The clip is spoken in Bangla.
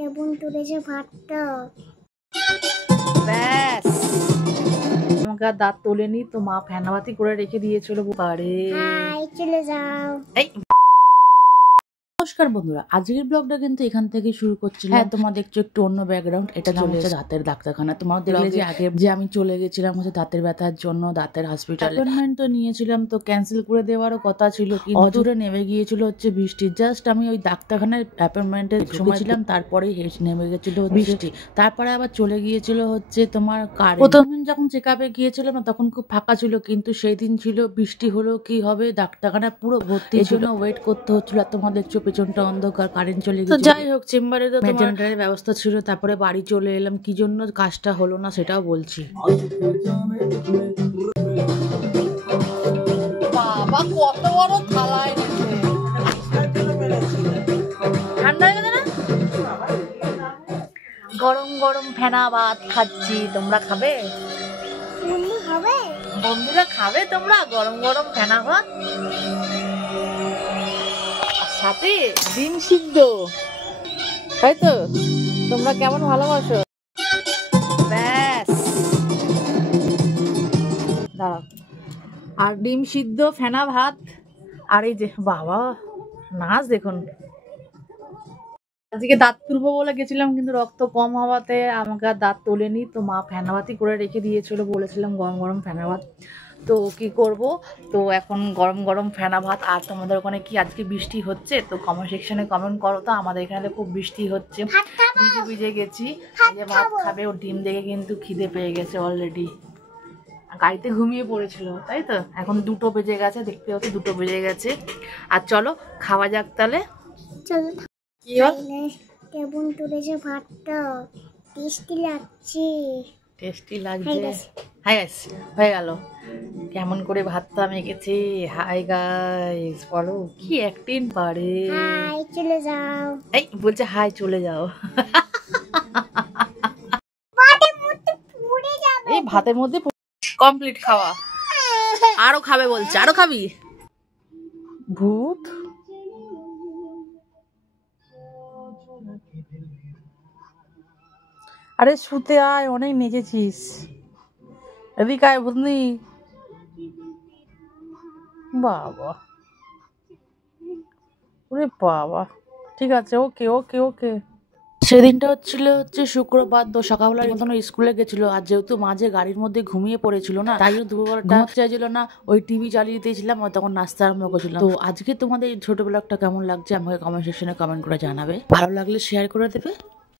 কেমন তুলেছে ভাতটা। ব্যাস আমাকে আর দাঁত তোলেনি তো মা ফেনাবাতি করে রেখে দিয়েছিল। বারে হাই চলে যাও। এই নমস্কার বন্ধুরা, আজকের ব্লগটা কিন্তু এখান থেকে শুরু করছিলাম। হ্যাঁ, তোমরা দেখছো একটু অন্য ব্যাকগ্রাউন্ড। এটা চলে হচ্ছে দাঁতের ডাক্তারখানা। তোমরা দেখলে যে আগে যে আমি চলে গেছিলাম হচ্ছে দাঁতের ব্যথার জন্য দাঁতের হসপিটালে। অ্যাপয়েন্টমেন্ট তো নিয়েছিলাম, তো ক্যান্সেল করে দেওয়ারও কথা ছিল, কিন্তু অজরে নেমে গিয়েছিল হচ্ছে বৃষ্টি। জাস্ট আমি ওই ডাক্তারখানার অ্যাপয়েন্টমেন্টের সময় ছিলাম, তারপরেই নেমে গেছিল বৃষ্টি। তারপরে আবার চলে গিয়েছিল হচ্ছে তোমার কারেন্ট। প্রথম দিন যখন চেক আপে গিয়েছিলাম না, তখন খুব ফাঁকা ছিল, কিন্তু সেই দিন ছিল বৃষ্টি। হলো কি হবে, ডাক্তারখানা পুরো ভর্তি ছিল, ওয়েট করতে হচ্ছিল। তোমরা দেখছো পেছনটা অন্ধকার, কারেন্ট চলে গেছে। যাই হোক, চেম্বারে তো জেনারেটরের ব্যবস্থা ছিল। তারপরে বাড়ি চলে এলাম। কি জন্য কাজটা হলো না সেটাও বলছি। বাবা কত বড় থালা এনেছে, ঠান্ডা হয়ে গেছে না? গরম গরম ফেনা ভাত খাচ্ছি। তোমরা খাবে? বন্ধু হবে? বন্ধুরা খাবে তোমরা গরম গরম ফেনা ভাত? সাথে ডিম সিদ্ধ, তাই তো? তোমরা কেমন ভালোবাসো? ব্যাস দাঁড়াও, আর ডিম সিদ্ধ ফেনা ভাত। আর এই যে বাবা নাচ দেখুন। আজকে দাঁত তুলবো বলে গেছিলাম, কিন্তু রক্ত কম হওয়াতে আমাকে আর দাঁত তোলেনি। তো মা ফেনাভাতই করে রেখে দিয়েছিল, বলেছিলাম গরম গরম ফেনা ভাত। তো কি করব, তো এখন গরম গরম ফেনা ভাত। আর তোমাদের ওখানে কি আজকে বৃষ্টি হচ্ছে? তো কমেন্ট সেকশনে কমেন্ট করো। তো আমাদের এখানে খুব বৃষ্টি হচ্ছে, ভিজে ভিজে গেছি। যে ভাত খাবে, ও ডিম দেখে কিন্তু খিদে পেয়ে গেছে অলরেডি। গাড়িতে ঘুমিয়ে পড়েছিল, তাই তো? এখন 2টো বেজে গেছে, দেখতে হচ্ছে 2টো বেজে গেছে। আর চলো খাওয়া যাক তাহলে। চলো কি কেমন তুলেছে ভাতটা, টেস্টি লাগছে। টেস্টি লাগছে। হাই গাইস, হয়ে গেল। কেমন করে ভাতটা মেখেছি। হাই গাইস, বলো কি অ্যাক্টিং পারে। হাই চলে যাও। এই বলছে হাই চলে যাও। ভাতের মধ্যে পুড়ে যাবে। এই ভাতের মধ্যে কমপ্লিট খাওয়া। আরো খাবে বলছে, আরো খাবি? ভূত। আরে শুতে আয়, অনেক নেচেছিস। এদিকে আয় বুঝলি। বাবা, ওরে বাবা, ঠিক আছে, ওকে ওকে ওকে। সেদিনটা হচ্ছে শুক্রবার, তো সকালবেলা মতন স্কুলে গেছিল। আর যেহেতু মাঝে গাড়ির মধ্যে ঘুমিয়ে পড়েছিল না, তাই জন্য দুপুরবেলাটা চাইছিল না, ওই টিভি চালিয়ে দিয়েছিলাম, তখন নাস্তা আরম্ভ করেছিলাম। তো আজকে তোমাদের ছোটবেলাটা কেমন লাগছে আমাকে কমেন্ট সেকশনে কমেন্ট করে জানাবে। ভালো লাগলে শেয়ার করে দেবে।